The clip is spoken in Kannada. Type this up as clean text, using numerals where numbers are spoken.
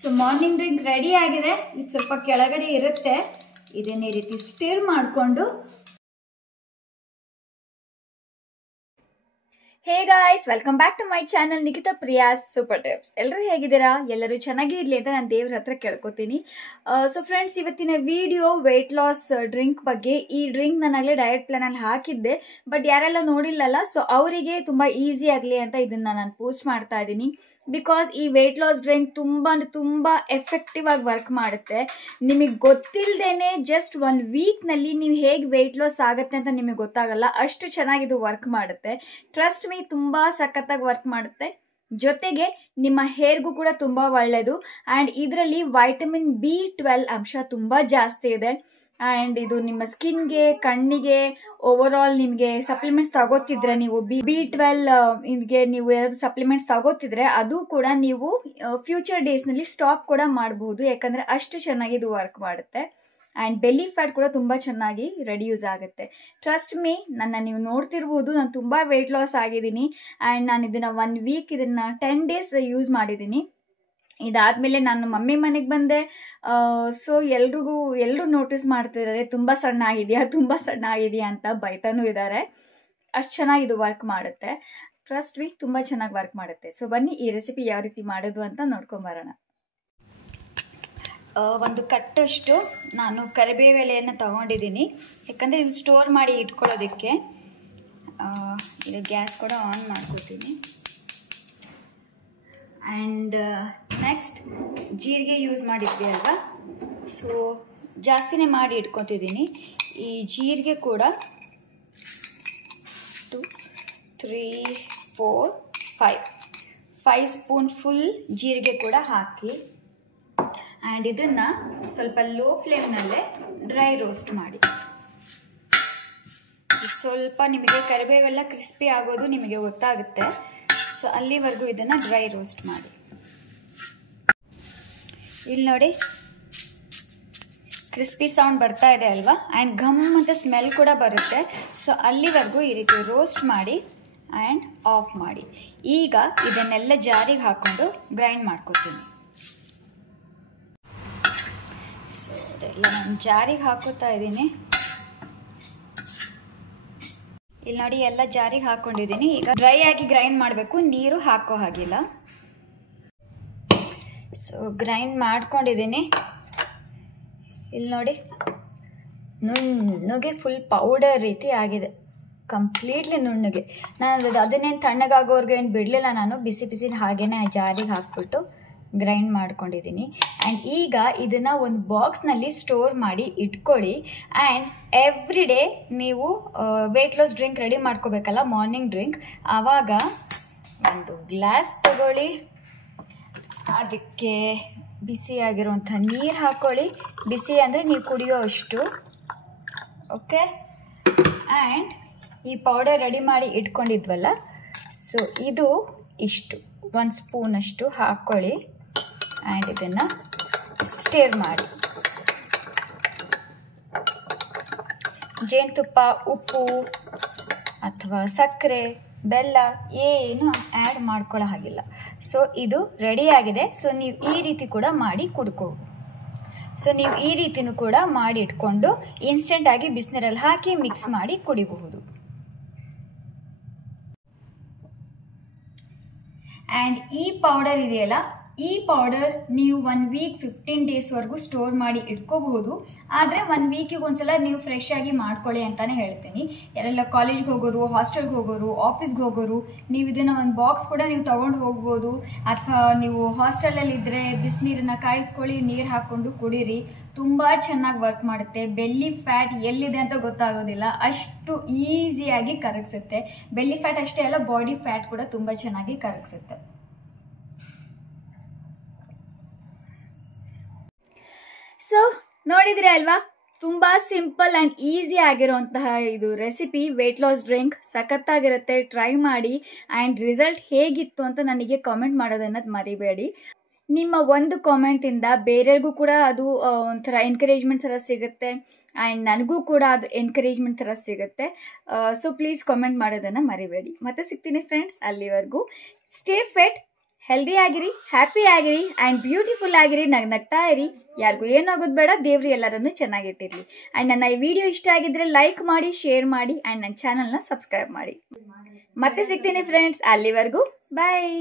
ಸೊ ಮಾರ್ನಿಂಗ್ ಡ್ರಿಂಕ್ ರೆಡಿ ಆಗಿದೆ. ಇದು ಸ್ವಲ್ಪ ಕೆಳಗಡೆ ಇರುತ್ತೆ. ಇದನ್ನ ಈ ರೀತಿ ಸ್ಟಿರ್ ಮಾಡಿಕೊಂಡು hey guys, welcome back to my channel Nikhita Priya's super tips. ಎಲ್ಲರೂ ಹೇಗಿದ್ದೀರಾ? ಎಲ್ಲರೂ ಚೆನ್ನಾಗಿ ಇರಲಿ ಅಂತ ನಾನು ದೇವ್ರ ಹತ್ರ ಕೇಳ್ಕೊತೀನಿ. ಸೊ ಫ್ರೆಂಡ್ಸ್, ಇವತ್ತಿನ ವಿಡಿಯೋ ವೆಯ್ಟ್ ಲಾಸ್ ಡ್ರಿಂಕ್ ಬಗ್ಗೆ. ಈ ಡ್ರಿಂಕ್ ನಾನಾಗಲೇ ಡಯಟ್ ಪ್ಲಾನಲ್ಲಿ ಹಾಕಿದ್ದೆ, ಬಟ್ ಯಾರೆಲ್ಲ ನೋಡಿಲ್ಲಲ್ಲ, ಸೊ ಅವರಿಗೆ ತುಂಬ ಈಸಿ ಆಗಲಿ ಅಂತ ಇದನ್ನು ನಾನು ಪೋಸ್ಟ್ ಮಾಡ್ತಾ ಇದ್ದೀನಿ. ಬಿಕಾಸ್ ಈ ವೆಯ್ಟ್ ಲಾಸ್ ಡ್ರಿಂಕ್ ತುಂಬ ಎಫೆಕ್ಟಿವ್ ಆಗಿ ವರ್ಕ್ ಮಾಡುತ್ತೆ. ನಿಮಗೆ ಗೊತ್ತಿಲ್ಲದೇನೆ ಜಸ್ಟ್ 1 ವೀಕ್ನಲ್ಲಿ ನೀವು ಹೇಗೆ ವೆಯ್ಟ್ ಲಾಸ್ ಆಗುತ್ತೆ ಅಂತ ನಿಮಗೆ ಗೊತ್ತಾಗಲ್ಲ, ಅಷ್ಟು ಚೆನ್ನಾಗಿದು ವರ್ಕ್ ಮಾಡುತ್ತೆ. ಟ್ರಸ್ಟ್ ಮೀ, ತುಂಬ ಸಖತ್ತಾಗಿ ವರ್ಕ್ ಮಾಡುತ್ತೆ. ಜೊತೆಗೆ ನಿಮ್ಮ ಹೇರ್ಗೂ ಕೂಡ ತುಂಬ ಒಳ್ಳೆಯದು. ಆ್ಯಂಡ್ ಇದರಲ್ಲಿ ವೈಟಮಿನ್ B12 ಅಂಶ ತುಂಬ ಜಾಸ್ತಿ ಇದೆ. ಆ್ಯಂಡ್ ಇದು ನಿಮ್ಮ ಸ್ಕಿನ್ಗೆ, ಕಣ್ಣಿಗೆ, ಓವರ್ ಆಲ್ ನಿಮಗೆ ಸಪ್ಲಿಮೆಂಟ್ಸ್ ತಗೋತಿದ್ರೆ, ನೀವು B12 ಇದಕ್ಕೆ ನೀವು ಏನಾದರೂ ಸಪ್ಲಿಮೆಂಟ್ಸ್ ತಗೋತಿದ್ರೆ ಅದು ಕೂಡ ನೀವು ಫ್ಯೂಚರ್ ಡೇಸ್ನಲ್ಲಿ ಸ್ಟಾಪ್ ಕೂಡ ಮಾಡಬಹುದು, ಯಾಕಂದರೆ ಅಷ್ಟು ಚೆನ್ನಾಗಿ ಇದು ವರ್ಕ್ ಮಾಡುತ್ತೆ. ಆ್ಯಂಡ್ ಬೆಲ್ಲಿ ಫ್ಯಾಟ್ ಕೂಡ ತುಂಬ ಚೆನ್ನಾಗಿ ರೆಡ್ಯೂಸ್ ಆಗುತ್ತೆ. ಟ್ರಸ್ಟ್ ಮೀ, ನೀವು ನೋಡ್ತಿರ್ಬೋದು, ನಾನು ತುಂಬ ವೆಯ್ಟ್ ಲಾಸ್ ಆಗಿದ್ದೀನಿ. ಆ್ಯಂಡ್ ನಾನು ಇದನ್ನು 1 ವೀಕ್, ಇದನ್ನು 10 ಡೇಸ್ ಯೂಸ್ ಮಾಡಿದ್ದೀನಿ. ಇದಾದಮೇಲೆ ನಾನು ಮಮ್ಮಿ ಮನೆಗೆ ಬಂದೆ. ಸೊ ಎಲ್ಲರೂ ನೋಟಿಸ್ ಮಾಡ್ತಿದ್ದಾರೆ, ತುಂಬ ಸಣ್ಣ ಆಗಿದೆಯಾ ಅಂತ ಬೈತಾನೂ ಇದ್ದಾರೆ. ಅಷ್ಟು ಚೆನ್ನಾಗಿ ಇದು ವರ್ಕ್ ಮಾಡುತ್ತೆ. ಟ್ರಸ್ಟ್ ಮೀ, ತುಂಬ ಚೆನ್ನಾಗಿ ವರ್ಕ್ ಮಾಡುತ್ತೆ. ಸೊ ಬನ್ನಿ, ಈ ರೆಸಿಪಿ ಯಾವ ರೀತಿ ಮಾಡೋದು ಅಂತ ನೋಡ್ಕೊಂಬರೋಣ. ಒಂದು ಕಟ್ಟಷ್ಟು ನಾನು ಕರಿಬೇವು ಎಲೆಯನ್ನು ತಗೊಂಡಿದ್ದೀನಿ, ಯಾಕಂದರೆ ಇದು ಸ್ಟೋರ್ ಮಾಡಿ ಇಟ್ಕೊಳ್ಳೋದಕ್ಕೆ. ಇದು ಗ್ಯಾಸ್ ಕೂಡ ಆನ್ ಮಾಡ್ಕೊತೀನಿ. ಆ್ಯಂಡ್ ನೆಕ್ಸ್ಟ್ ಜೀರಿಗೆ ಯೂಸ್ ಮಾಡಿದ್ವಿ ಅಲ್ವಾ, ಸೊ ಜಾಸ್ತಿನೇ ಮಾಡಿ ಇಟ್ಕೊತಿದ್ದೀನಿ. ಈ ಜೀರಿಗೆ ಕೂಡ 2, 3, 4, 5 ಸ್ಪೂನ್ ಫುಲ್ ಜೀರಿಗೆ ಕೂಡ ಹಾಕಿ. ಆ್ಯಂಡ್ ಇದನ್ನು ಸ್ವಲ್ಪ ಲೋ ಫ್ಲೇಮ್ನಲ್ಲೇ ಡ್ರೈ ರೋಸ್ಟ್ ಮಾಡಿ. ಸ್ವಲ್ಪ ನಿಮಗೆ ಕರಿಬೇವೆಲ್ಲ ಕ್ರಿಸ್ಪಿ ಆಗೋದು ನಿಮಗೆ ಗೊತ್ತಾಗುತ್ತೆ. ಸೊ ಅಲ್ಲಿವರೆಗೂ ಇದನ್ನು ಡ್ರೈ ರೋಸ್ಟ್ ಮಾಡಿ. ಇಲ್ಲಿ ನೋಡಿ, ಕ್ರಿಸ್ಪಿ ಸೌಂಡ್ ಬರ್ತಾ ಇದೆ ಅಲ್ವಾ, ಆ್ಯಂಡ್ ಘಮ್ ಅಂತ ಸ್ಮೆಲ್ ಕೂಡ ಬರುತ್ತೆ. ಸೊ ಅಲ್ಲಿವರೆಗೂ ಈ ರೀತಿ ರೋಸ್ಟ್ ಮಾಡಿ ಆ್ಯಂಡ್ ಆಫ್ ಮಾಡಿ. ಈಗ ಇದನ್ನೆಲ್ಲ ಜಾರಿಗೆ ಹಾಕ್ಕೊಂಡು ಗ್ರೈಂಡ್ ಮಾಡ್ಕೊತೀನಿ. ಸೊ ಇದೆಲ್ಲ ನಾನು ಜಾರಿಗೆ ಹಾಕೋತಾ ಇದ್ದೀನಿ. ಇಲ್ಲಿ ನೋಡಿ, ಎಲ್ಲ ಜಾರಿಗೆ ಹಾಕೊಂಡಿದ್ದೀನಿ. ಈಗ ಡ್ರೈ ಆಗಿ ಗ್ರೈಂಡ್ ಮಾಡಬೇಕು, ನೀರು ಹಾಕೋ ಹಾಗಿಲ್ಲ. ಸೊ ಗ್ರೈಂಡ್ ಮಾಡ್ಕೊಂಡಿದ್ದೀನಿ. ಇಲ್ಲಿ ನೋಡಿ, ನುಣ್ಣಗೆ ಫುಲ್ ಪೌಡರ್ ರೀತಿ ಆಗಿದೆ, ಕಂಪ್ಲೀಟ್ಲಿ ನುಣ್ಣಗೆ. ನಾನು ಅದನ್ನೇನು ತಣ್ಣಗಾಗೋರ್ಗು ಏನು ಬಿಡಲಿಲ್ಲ, ನಾನು ಬಿಸಿ ಹಾಗೇನೆ ಜಾರಿಗೆ ಹಾಕ್ಬಿಟ್ಟು ಗ್ರೈಂಡ್ ಮಾಡ್ಕೊಂಡಿದ್ದೀನಿ. ಆ್ಯಂಡ್ ಈಗ ಇದನ್ನು ಒಂದು ಬಾಕ್ಸ್ನಲ್ಲಿ ಸ್ಟೋರ್ ಮಾಡಿ ಇಟ್ಕೊಳ್ಳಿ. ಆ್ಯಂಡ್ ಎವ್ರಿ ಡೇ ನೀವು ವೆಯ್ಟ್ ಲಾಸ್ ಡ್ರಿಂಕ್ ರೆಡಿ ಮಾಡ್ಕೋಬೇಕಲ್ಲ, ಮಾರ್ನಿಂಗ್ ಡ್ರಿಂಕ್, ಆವಾಗ ಒಂದು ಗ್ಲಾಸ್ ತಗೊಳ್ಳಿ, ಅದಕ್ಕೆ ಬಿಸಿಯಾಗಿರುವಂಥ ನೀರು ಹಾಕ್ಕೊಳ್ಳಿ. ಬಿಸಿ ಅಂದರೆ ನೀವು ಕುಡಿಯೋ ಅಷ್ಟು, ಓಕೆ. ಆ್ಯಂಡ್ ಈ ಪೌಡರ್ ರೆಡಿ ಮಾಡಿ ಇಟ್ಕೊಂಡಿದ್ವಲ್ಲ, ಸೊ ಇದು ಇಷ್ಟು 1 ಸ್ಪೂನಷ್ಟು ಹಾಕ್ಕೊಳ್ಳಿ. ಆ್ಯಂಡ್ ಇದನ್ನು ಸ್ಟಿರ್ ಮಾಡಿ. ಜೇನುತುಪ್ಪ, ಉಪ್ಪು ಅಥವಾ ಸಕ್ಕರೆ, ಬೆಲ್ಲ ಏನು ಆ್ಯಡ್ ಮಾಡ್ಕೊಳ್ಳೋ ಹಾಗಿಲ್ಲ. ಸೊ ಇದು ರೆಡಿಯಾಗಿದೆ. ಸೊ ನೀವು ಈ ರೀತಿ ಕೂಡ ಮಾಡಿ ಕುಡ್ಕೋಬೋದು. ಸೊ ನೀವು ಈ ರೀತಿನೂ ಕೂಡ ಮಾಡಿ ಇಟ್ಕೊಂಡು ಇನ್ಸ್ಟೆಂಟಾಗಿ ಬಿಸಿನೀರಲ್ಲಿ ಹಾಕಿ ಮಿಕ್ಸ್ ಮಾಡಿ ಕುಡಿಬಹುದು. ಆ್ಯಂಡ್ ಈ ಪೌಡರ್ ಇದೆಯಲ್ಲ, ಈ ಪೌಡರ್ ನೀವು 1 ವೀಕ್ 15 ಡೇಸ್ವರೆಗೂ ಸ್ಟೋರ್ ಮಾಡಿ ಇಟ್ಕೋಬಹುದು. ಆದರೆ 1 ವೀಕಿಗೆ ಒಂದ್ಸಲ ನೀವು ಫ್ರೆಶ್ ಆಗಿ ಮಾಡ್ಕೊಳ್ಳಿ ಅಂತಲೇ ಹೇಳ್ತೀನಿ. ಯಾರೆಲ್ಲ ಕಾಲೇಜ್ಗೆ ಹೋಗೋರು, ಹಾಸ್ಟೆಲ್ಗೆ ಹೋಗೋರು, ಆಫೀಸ್ಗೆ ಹೋಗೋರು, ನೀವು ಇದನ್ನು ಒಂದು ಬಾಕ್ಸ್ ಕೂಡ ನೀವು ತೊಗೊಂಡು ಹೋಗ್ಬೋದು. ಅಥವಾ ನೀವು ಹಾಸ್ಟೆಲಲ್ಲಿದ್ದರೆ ಬಿಸಿನೀರನ್ನು ಕಾಯಿಸ್ಕೊಳ್ಳಿ, ನೀರು ಹಾಕ್ಕೊಂಡು ಕುಡೀರಿ. ತುಂಬ ಚೆನ್ನಾಗಿ ವರ್ಕ್ ಮಾಡುತ್ತೆ. ಬೆಲ್ಲಿ ಫ್ಯಾಟ್ ಎಲ್ಲಿದೆ ಅಂತ ಗೊತ್ತಾಗೋದಿಲ್ಲ, ಅಷ್ಟು ಈಸಿಯಾಗಿ ಕರಗಿಸುತ್ತೆ. ಬೆಲ್ಲಿ ಫ್ಯಾಟ್ ಅಷ್ಟೇ ಅಲ್ಲ, ಬಾಡಿ ಫ್ಯಾಟ್ ಕೂಡ ತುಂಬ ಚೆನ್ನಾಗಿ ಕರಗಿಸುತ್ತೆ. ಸೊ ನೋಡಿದ್ರಿ ಅಲ್ವಾ, ತುಂಬ ಸಿಂಪಲ್ ಆ್ಯಂಡ್ ಈಸಿ ಆಗಿರುವಂತಹ ಇದು ರೆಸಿಪಿ ವೆಯ್ಟ್ ಲಾಸ್ ಡ್ರಿಂಕ್. ಸಖತ್ತಾಗಿರುತ್ತೆ, ಟ್ರೈ ಮಾಡಿ. ಆ್ಯಂಡ್ ರಿಸಲ್ಟ್ ಹೇಗಿತ್ತು ಅಂತ ನನಗೆ ಕಾಮೆಂಟ್ ಮಾಡೋದನ್ನು ಮರಿಬೇಡಿ. ನಿಮ್ಮ ಒಂದು ಕಾಮೆಂಟಿಂದ ಬೇರೆಯವ್ರಿಗೂ ಕೂಡ ಅದು ಒಂಥರ ಎನ್ಕರೇಜ್ಮೆಂಟ್ ಥರ ಸಿಗುತ್ತೆ. ಆ್ಯಂಡ್ ನನಗೂ ಕೂಡ ಅದು ಎನ್ಕರೇಜ್ಮೆಂಟ್ ಥರ ಸಿಗುತ್ತೆ. ಸೊ ಪ್ಲೀಸ್ ಕಾಮೆಂಟ್ ಮಾಡೋದನ್ನು ಮರಿಬೇಡಿ. ಮತ್ತೆ ಸಿಗ್ತೀನಿ ಫ್ರೆಂಡ್ಸ್, ಅಲ್ಲಿವರೆಗೂ ಸ್ಟೇ ಫಿಟ್, ಹೆಲ್ದಿ ಆಗಿರಿ, ಹ್ಯಾಪಿ ಆಗಿರಿ ಆ್ಯಂಡ್ ಬ್ಯೂಟಿಫುಲ್ ಆಗಿರಿ, ನಗ್ತಾ ಇರಿ. ಯಾರಿಗೂ ಏನಾಗೋದು ಬೇಡ, ದೇವ್ರು ಎಲ್ಲರನ್ನೂ ಚೆನ್ನಾಗಿಟ್ಟಿರಲಿ. ಆ್ಯಂಡ್ ನನ್ನ ಈ ವಿಡಿಯೋ ಇಷ್ಟ ಆಗಿದ್ರೆ ಲೈಕ್ ಮಾಡಿ, ಶೇರ್ ಮಾಡಿ ಆ್ಯಂಡ್ ನನ್ನ ಚಾನಲ್ನ ಸಬ್ಸ್ಕ್ರೈಬ್ ಮಾಡಿ. ಮತ್ತೆ ಸಿಗ್ತೀನಿ ಫ್ರೆಂಡ್ಸ್, ಅಲ್ಲಿವರೆಗೂ ಬಾಯ್.